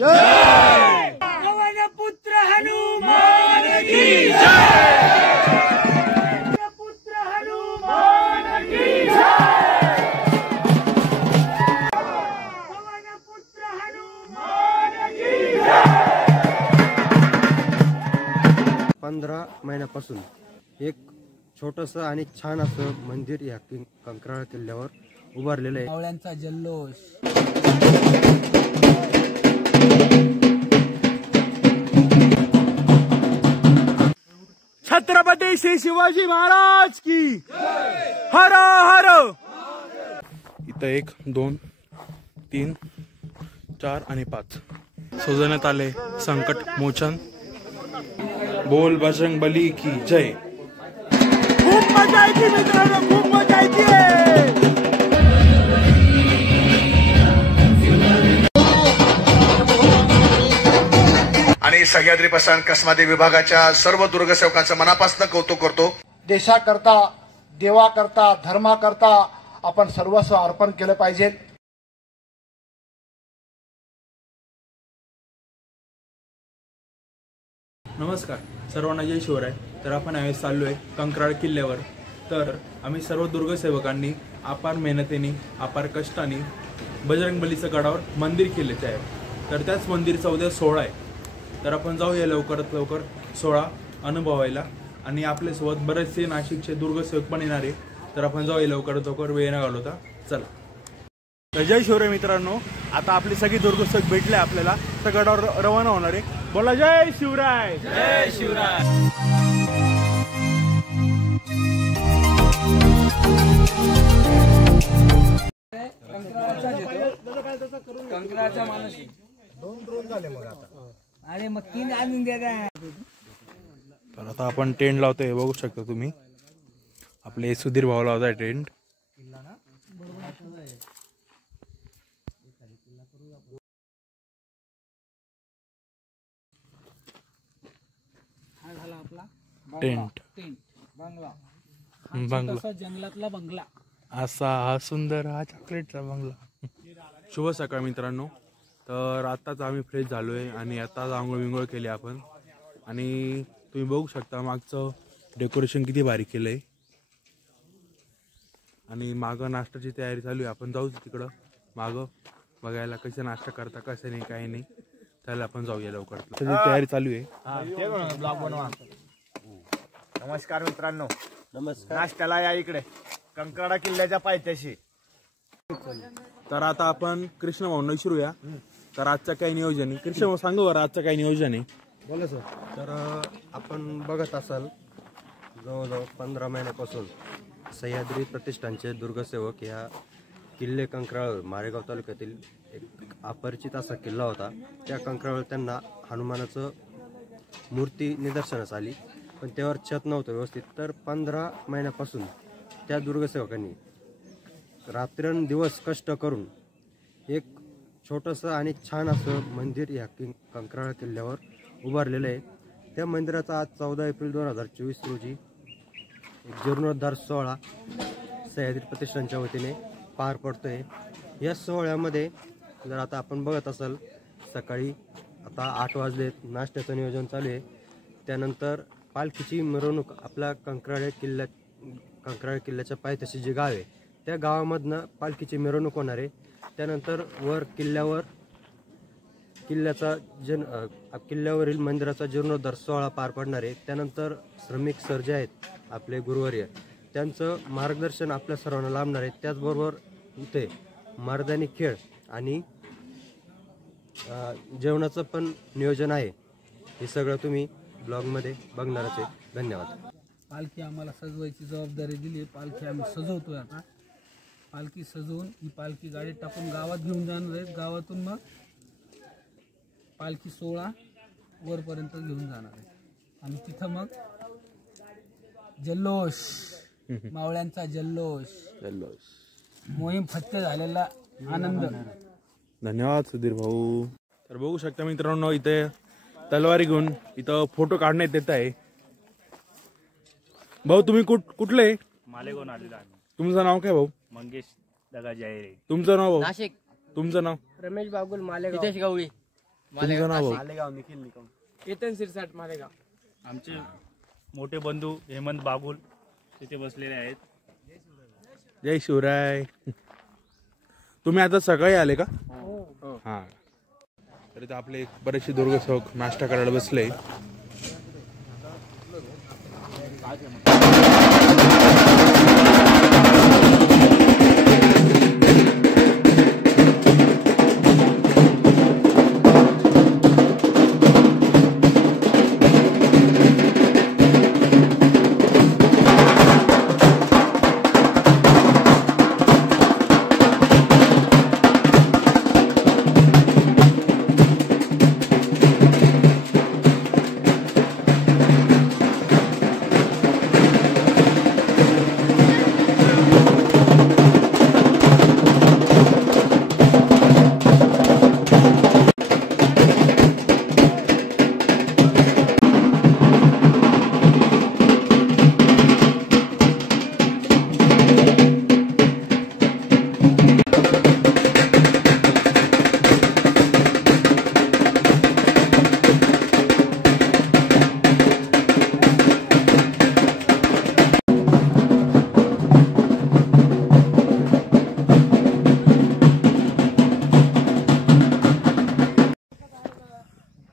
जय, पवन पुत्र हनुमान की जय, पुत्र हनुमान की जय, पवन पुत्र हनुमान की जय। 15 महिन्यापासून एक छोटंसं आणि छान असं मंदिर या कंकराळ किल्ल्यावर उभारलेलं आहे। मावळ्यांचा जल्लोष। छत्रपती श्री शिवाजी महाराज की हर हर। इथं 1 2 3 4 आणि 5 सजवण्यात आले संकट मोचन। बोल बजरंग बली की जय। खूप मजा येते मित्रांनो, खूप मजा येते। आणि सह्याद्री प्रसारण कसमादी विभागाच्या सर्व दुर्गसेवकांचं मनापासून कौतुक करतो। देशाकरता, देवाकरता, धर्माकरता आपण सर्वस्व अर्पण केलं पाहिजे। नमस्कार सर्वांना, जय शिवराय। तर आपण आम्ही चाललोय कंकराळ किल्ल्यावर। तर आम्ही सर्व दुर्गसेवकांनी अपार मेहनतीने, अपार कष्टाने बजरंगबलीचं गडावर मंदिर केलेलं आहे। तर त्याच मंदिरचा उद्या 16 आहे। तर आपण जाऊया लवकरात लवकर 16 अनुभवायला। आणि आपल्यासोबत बरेचसे नाशिकचे दुर्गसेवक पण येणार आहे। तर आपण जाऊया लवकरात लवकर, वेळ न घालवता चला। तर जय शिवराय मित्रांनो, आता आपली सगळी दुर्गसेवक भेटले आपल्याला, तर गडावर रवाना होणार आहे। बोला जय शिवराय, जय शिवराय। कंकराळचा माणूस 2 ड्रोन झाले मग आता। अरे मग 3 आणून द्या। तर आता आपण टेंट लावतोय, बघू शकता तुम्ही। आपले सुधीर भाऊ लावताय टेंट। हा झाला आपला टेंट बंगला, जंगलातला बंगला। असा हा सुंदर हा चॉकलेटचा बंगला। शुभ सकाळ मित्रांनो। तर आत्ताच आम्ही फ्रेश झालोय आणि आत्ताच आंघोळ विंघोळ केली आपण। आणि तुम्ही बघू शकता मागचं डेकोरेशन किती भारी केलंय। आणि मागं नाश्त्याची तयारी चालू आहे। आपण जाऊ तिकडं मागं बघायला कसं नाश्ता करता, कसं नाही, काही नाही। त्याला आपण जाऊया लवकर, त्याची तयारी चालू आहे। नमस्कार मित्रांनो, नमस्कार। नाश्त्याला या इकडे कंकराळा किल्ल्याच्या पायथ्याशी। तर आता आपण कृष्ण भाऊंना विचारूया, तर आजचं काय नियोजन आहे। कृष्ण भाऊ सांगू बरं, आजचं काय नियोजन आहे? बोला सर। तर आपण बघत असाल जवळजवळ 15 महिन्यापासून सह्याद्री प्रतिष्ठानचे दुर्गसेवक या किल्ले कंकराळ मारेगाव तालुक्यातील एक अपरिचित असा किल्ला होता। त्या कंकराळ त्यांना हनुमानाचं मूर्ती निदर्शनास आली, पण त्यावर छत नव्हतं व्यवस्थित। तर 15 महिन्यापासून त्या दुर्गसेवकांनी रात्रंदिवस कष्ट करून एक छोटंसं आणि छान असं मंदिर या कंकराळ किल्ल्यावर उभारलेलं आहे। त्या मंदिराचा आज 14 एप्रिल 2024 रोजी जीर्णोद्धार सोहळा सह्याद्री प्रतिष्ठानच्या वतीने पार पडतोय। या सोहळ्यामध्ये जर आता आपण बघत असाल, सकाळी आता 8 वाजलेत, नाश्त्याचं नियोजन चालू आहे। त्यानंतर पालखीची मिरवणूक आपल्या कंकराळ किल्ल्याच्या पायथ्याशी जे गाव आहे त्या गावामधनं पालखीची मिरवणूक होणार आहे। त्यानंतर वर किल्ल्यावरील मंदिराचा जीर्णोद्धार सोहळा पार पडणार आहे। त्यानंतर श्रमिक सर जे आहेत आपले गुरुवर्य, त्यांचं मार्गदर्शन आपल्या सर्वांना लाभणार आहे। त्याचबरोबर इथे मर्दानी खेळ आणि जेवणाचं पण नियोजन आहे। हे सगळं तुम्ही ब्लॉगमध्ये बघणारच आहे। धन्यवाद। पालखी आम्हाला सजवायची जबाबदारी दिली। पालखी आम्ही सजवतोय आता। पालखी सजवून ही पालखी गाडीत टाकून गावात घेऊन जाणार आहे। गावातून मग पालखी 16 वरपर्यंत घेऊन जाणार आहे आणि तिथं मग जल्लोष, मावळ्यांचा जल्लोष, मोहीम फत्ते झालेला आनंद। धन्यवाद सुधीर भाऊ। तर बघू शकता मित्रांनो, इथे तलवारी घेऊन इथं फोटो काढण्यात येत आहे। भाऊ तुम्ही कुठले? मालेगावून आलेलो आम्ही। तुमचं नाव काय भाऊ? मंगेश दगा जायरे। तुमचं नाव भाऊ? नाशिक। तुमचं नाव? रमेश बागुल मालेगाव। हितेश गवळी। तुमचं नाव? मालेगाव निखिल निकम. केतन सिरसाट मालेगाव. आमचे मोठे बंधू हेमंत बागुल तिथे बसलेले आहेत. जय शिवराय. तुम्ही आता सकाळी आले का? हा. तरी तर आपले बरेचसे दुर्गसेवक नाश्ता करायला बसले.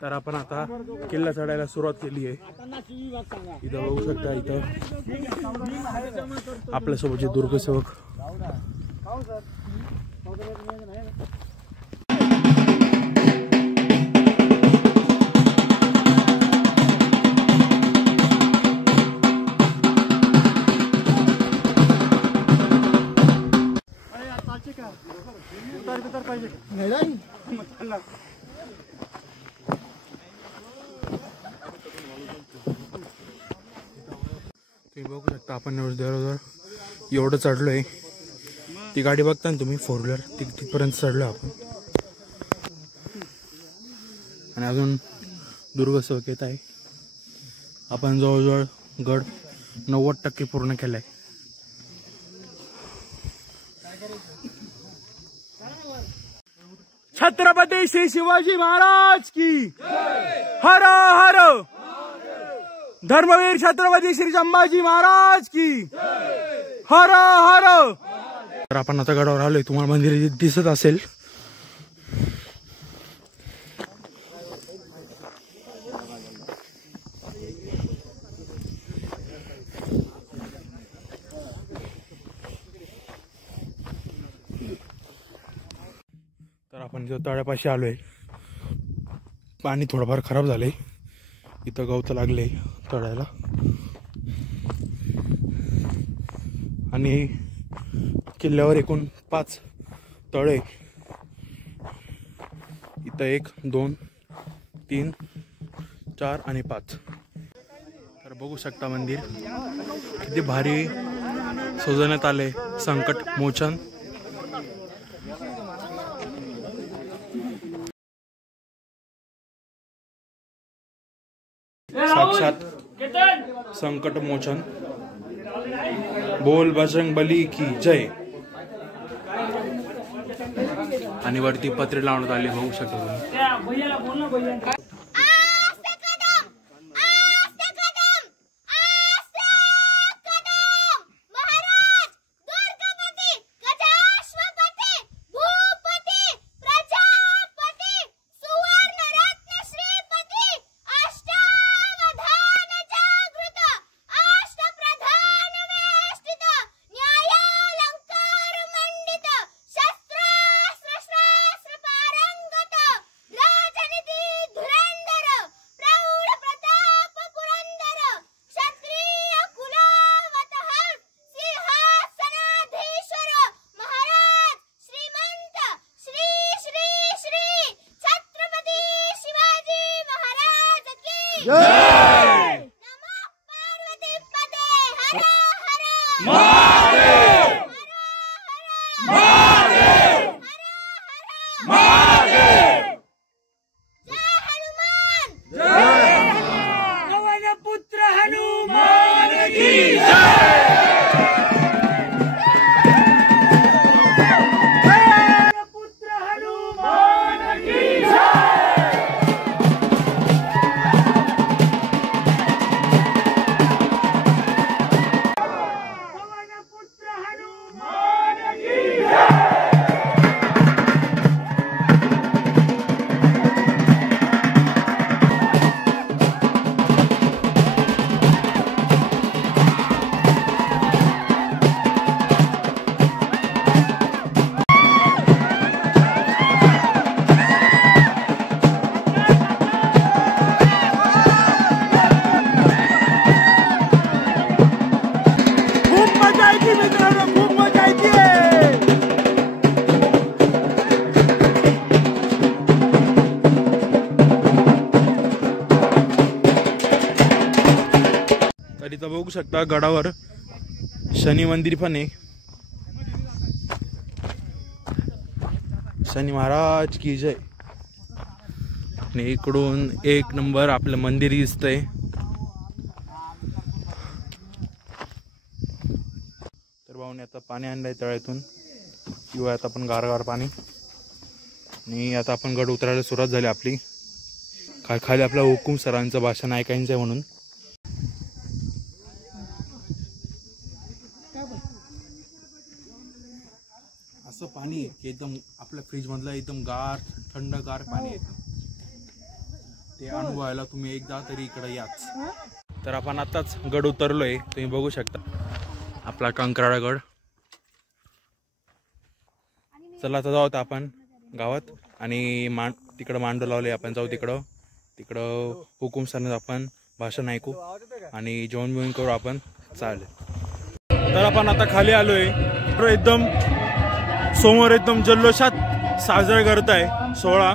तर आपण आता किल्ला चढायला सुरुवात केली आहे. इथं बघू शकता, इथं आपल्यासोबतचे दुर्गसेवक. तुम्ही बघू शकता आपण एवढं चढलोय. ती गाडी बघता ना तुम्ही, 4 व्हीलर, तिथपर्यंत चढलो आपण. आणि अजून दुर्गसेवक येत आहे. आपण जवळजवळ गड 90% पूर्ण केलाय. छत्रपती श्री शिवाजी महाराज की हर हर. धर्मवीर छत्रपती श्री संभाजी महाराज की हर हर. तर आपण आता गडावर आलोय. तुम्हाला मंदिर दिसत असेल. तर आपण जो तळ्यापाशी आलोय. पाणी थोडंफार खराब झालंय. इथं गवत लागले तळ्याला. आणि किल्ल्यावर एकूण 5 तळे. इथं 1 2 3 4 आणि 5. तर बघू शकता मंदिर किती भारी सजवण्यात आले. संकट मोचन. साक्षात संकट मोचन. बोल बजरंग बली की जय. आणि वरती पत्रे लावण्यात आले. बघू शकता तुम्ही. इथं बघू शकता गडावर शनी मंदिर पण आहे. शनी महाराज की जय. आणि इकडून एक नंबर आपलं मंदिर दिसतंय. तर भाऊने आता पाणी आणलंय तळ्यातून, किंवा आता आपण गारगार पाणी. आणि आता आपण गड उतरायला सुरुवात झाली आपली. खाली आपल्या हुकुम सरांचं भाषण ऐकायचं आहे म्हणून. असं पाणी आहे की एकदम आपल्या फ्रीज मधलं एकदम गार थंडगार पाणी येतं. ते अनुभवायला तुम्ही एकदा तरी इकडे याच. तर आपण आताच गड उतरलोय, तुम्ही बघू शकता आपला कंकराळा गड. चला आता जाऊ आपण गावात आणि तिकडं मांडव लावले, आपण जाऊ तिकडं हुकुम सरनं आपण भाषण ऐकू आणि जेवण बिवण करू आपण. चालेल. तर आपण आता खाली आलोय. एकदम समोर एकदम जल्लोषात साजरा करत आहे सोहळा.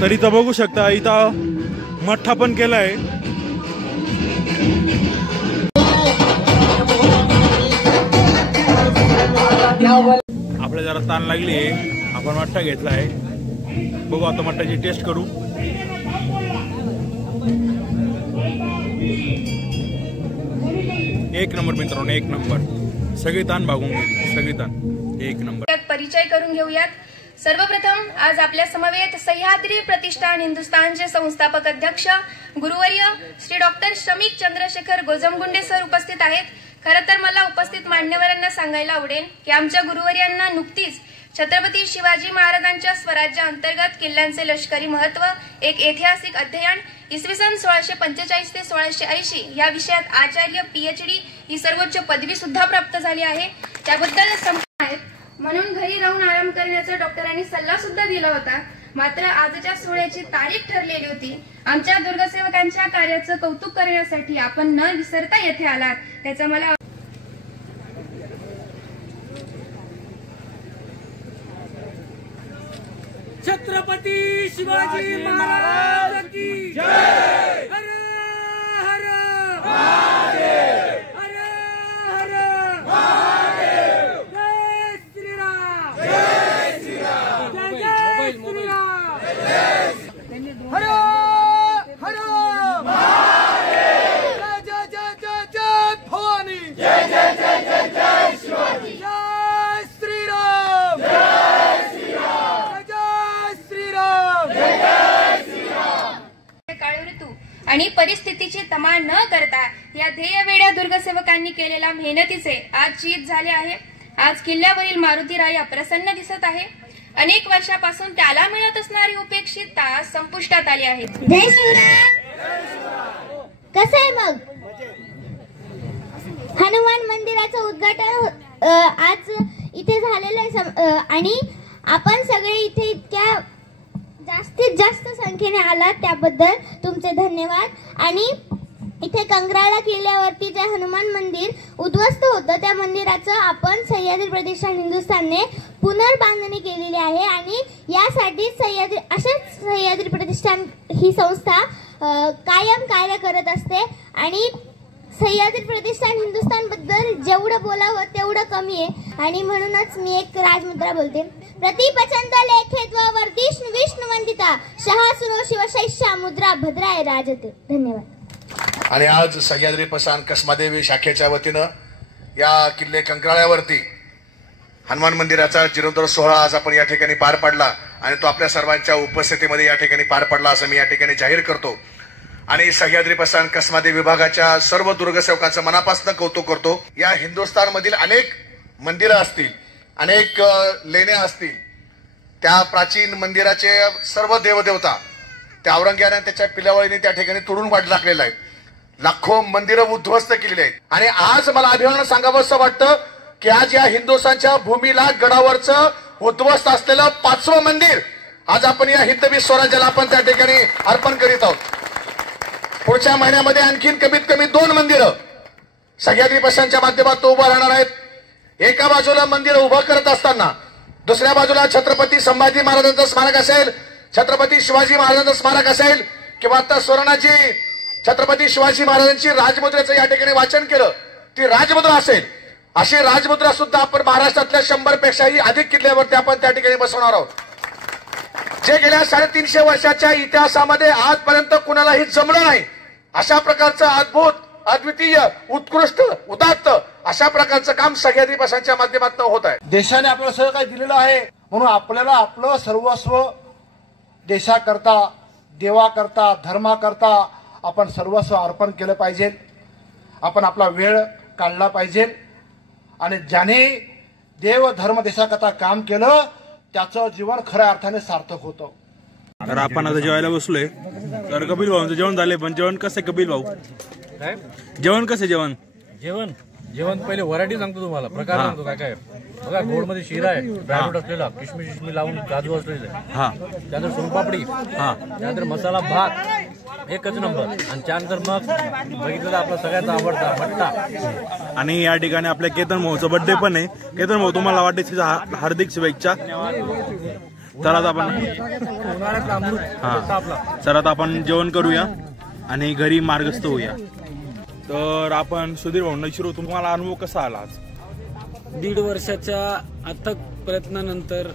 तर इथं बघू शकता, इथं मठ्ठा पण केलाय. आपल्याला जरा ताण लागली, आपण मठ्ठा घेतलाय. बघू आता मठ्ठाची टेस्ट करू. एक नंबर मित्रांनो, एक नंबर. सगळी ताण भागून गेली, सगळी ताण एक नंबर. परिचय करून घेऊयात. सर्वप्रथम आज आपल्या समवेत सह्याद्री प्रतिष्ठान हिंदुस्थानचे संस्थापक अध्यक्ष गुरुवर्य श्री डॉक्टर श्रमिक चंद्रशेखर गोजमगुंडे सर उपस्थित आहेत. खरं तर मला उपस्थित मान्यवरांना सांगायला आवडेल की आमच्या गुरुवर्यांना नुकतीच छत्रपती शिवाजी महाराजांच्या स्वराज्य अंतर्गत किल्ल्यांचे लष्करी महत्व एक ऐतिहासिक अध्ययन इसवी सन 1645 ते 1680 या विषयात आचार्य PhD ही सर्वोच्च पदवी सुद्धा प्राप्त झाली आहे. त्याबद्दल आहेत. म्हणून घरी राहून आराम करण्याचा डॉक्टरांनी सल्ला सुद्धा दिला होता. मात्र आजच्या सोहळ्याची तारीख ठरलेली होती. आमच्या दुर्गसेवकांच्या कार्याचं कौतुक करण्यासाठी आपण न विसरता येथे आलात, त्याचा मला छत्रपती शिवाजी महाराज की जय. हर हर महादेव. हर हर महादेव. जय श्रीराम. जय श्रीराम. जय जय श्रीराम. हर हर महादेव. जय जय जय जय भवानी. जय जय जय जय जय शिवाजी. जय श्रीराम. जय श्रीराम. काळ ऋतू आणि परिस्थितीची तमा न करता या ध्येयवेड्या दुर्गसेवकांनी केलेल्या मेहनतीचे आज चीज झाले आहे. आज किल्ल्यावरील मारुतीराया प्रसन्न दिसत आहे. अनेक वर्षापासून त्याला मिळत असणारी उपेक्षितता संपुष्टात आली आहे. जय शिवराय. कसं आहे मग? हनुमान मंदिराचं उद्घाटन आज इथे झालेलं आहे आणि आपण सगळे इथे इतक्या जास्तीत जास्त संख्येने आलात त्याबद्दल तुमचे धन्यवाद. आणि इथे कंकराळा किल्ल्यावरती जे हनुमान मंदिर उद्ध्वस्त होतं त्या मंदिराचं आपण सह्याद्री प्रतिष्ठान हिंदुस्थानने पुनर्बांधणी केलेली आहे. आणि यासाठी सह्याद्री प्रतिष्ठान ही संस्था कायम कार्य करत असते. आणि सह्याद्री प्रतिष्ठान हिंदुस्थान बद्दल जेवढं बोलावं तेवढं कमी आहे. आणि म्हणूनच मी एक राजमुद्रा बोलते. प्रतिपचंद लेखेत्वावर विष्णु विष्णु वंदिता शहासुरो शिवशैष्या मुद्रा भद्राय राजते. धन्यवाद. आणि आज सह्याद्री प्रस्थान कसमादेवी शाखेच्या वतीनं या किल्ले कंकराळ्यावरती हनुमान मंदिराचा जीर्णोद्धार सोहळा आज आपण या ठिकाणी पार पाडला आणि तो आपल्या सर्वांच्या उपस्थितीमध्ये या ठिकाणी पार पडला असं मी या ठिकाणी जाहीर करतो. आणि सह्याद्री प्रस्थान कसमादेवी विभागाच्या सर्व दुर्गसेवकांचं मनापासून कौतुक करतो. या हिंदुस्थानमधील अनेक मंदिरं असतील, अनेक लेण्या असतील, त्या प्राचीन मंदिराचे सर्व देवदेवता त्या औरंग्याने त्याच्या पिलावळीने त्या ठिकाणी तोडून टाकलेलं आहे. लाखो मंदिरं उद्ध्वस्त केलेली आहेत. आणि आज मला अभिमानानं सांगावंसं वाटतं की आज या हिंदुस्थानच्या भूमीला गडावरचं उद्ध्वस्त असलेलं 5वं मंदिर आज आपण या हिंदवी स्वराज्याला आपण त्या ठिकाणी अर्पण करीत आहोत. पुढच्या महिन्यामध्ये आणखीन कमीत कमी 2 मंदिरं सह्याद्री प्रशांतच्या माध्यमातून उभं राहणार आहेत. एका बाजूला मंदिर उभं करत असताना दुसऱ्या बाजूला छत्रपती संभाजी महाराजांचं स्मारक असेल, छत्रपती शिवाजी महाराजांचं स्मारक असेल किंवा आता सुवर्णाजी छत्रपती शिवाजी महाराजांची राजमुद्रेचं या ठिकाणी वाचन केलं, ती राजमुद्रा असेल. अशी राजमुद्रा सुद्धा आपण महाराष्ट्रातल्या 100 पेक्षाही अधिक किल्ल्यावरती आपण त्या ठिकाणी बसवणार आहोत. जे गेल्या 350 वर्षाच्या इतिहासामध्ये आजपर्यंत कुणालाही जमलं नाही अशा प्रकारचं अद्भुत, अद्वितीय, उत्कृष्ट, उदात्त अशा प्रकारचं काम सह्याद्री प्रशांतच्या माध्यमातून होत आहे. देशाने आपल्याला सगळं काही दिलेलं आहे म्हणून आपल्याला आपलं सर्वस्व देशाकरता, देवाकरता, धर्माकरता आपण सर्वस्व अर्पण केलं पाहिजे. आपण आपला वेळ काढला पाहिजे आणि ज्याने देव धर्म देशाकरता काम केलं त्याचं जीवन खऱ्या अर्थाने सार्थक होतं. तर आपण आता जेवायला बसलोय. तर कपिल भाऊंचं जेवण झाले, पण जेवण कसं आहे कपिल भाऊ? जेवण कसं? जेवण पहिले व्हरायटी सांगतो तुम्हाला, प्रकार सांगतो काय काय. बघा, गोडमध्ये शिरा आहे, ड्रायफ्रूट असलेला, किशमिश लावून काजू असलेले, त्यानंतर सोनपापडी, त्यानंतर मसाला भात, एकच नंबर. आणि त्यानंतर मग बघितलं तर आपला सगळ्यात आवडता मट्टा. आणि या ठिकाणी आपल्या केतन भाऊचा बर्थडे पण आहे. केतन भाऊ, तुम्हाला वाढदिवसाच्या हार्दिक शुभेच्छा. तर आता आपण जेवण करूया आणि घरी मार्गस्थ होऊया. तर आपण सुधीर भाऊंना विचारू, तुम्हाला अनुभव कसा आला आज? 1.5 वर्षाच्या अथक प्रयत्नानंतर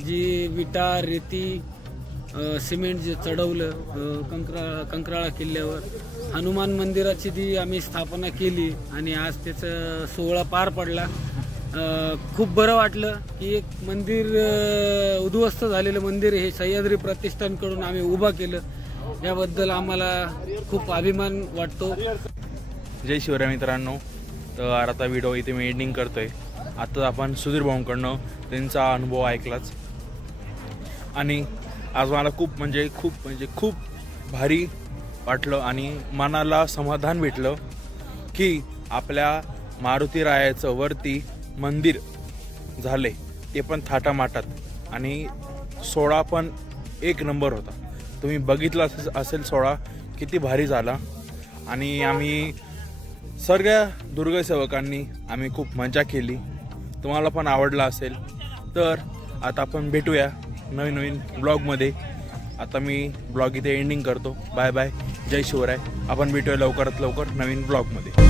जी विटा, रेती, सिमेंट जे चढवलं कंक्राळा किल्ल्यावर, हनुमान मंदिराची जी आम्ही स्थापना केली आणि आज त्याचा सोहळा पार पडला. खूप बरं वाटलं की एक मंदिर, उद्ध्वस्त झालेलं मंदिर हे सह्याद्री प्रतिष्ठानकडून आम्ही उभा केलं. याबद्दल आम्हाला खूप अभिमान वाटतो. जय शिवराय मित्रांनो. तर आता व्हिडिओ इथे मी एंडिंग करतोय. आता आपण सुधीर भाऊंकडनं त्यांचा अनुभव ऐकलाच आणि आज मला खूप भारी वाटलं आणि मनाला समाधान भेटलं की आपल्या मारुती रायाचं वरती मंदिर झाले, ते पण थाटामाटात, आणि सोहळा पण 1 नंबर होता. तुम्ही बघितला असेल सोहळा किती भारी झाला. आणि आम्ही सगळ्या दुर्गसेवकांनी आम्ही खूप मजा केली. तुम्हाला पण आवडला असेल. तर आता आपण भेटूया नवीन ब्लॉगमध्ये. आता मी ब्लॉग इथे एंडिंग करतो. बाय बाय, जय शिवराय. आपण भेटूया लवकरात लवकर नवीन ब्लॉगमध्ये.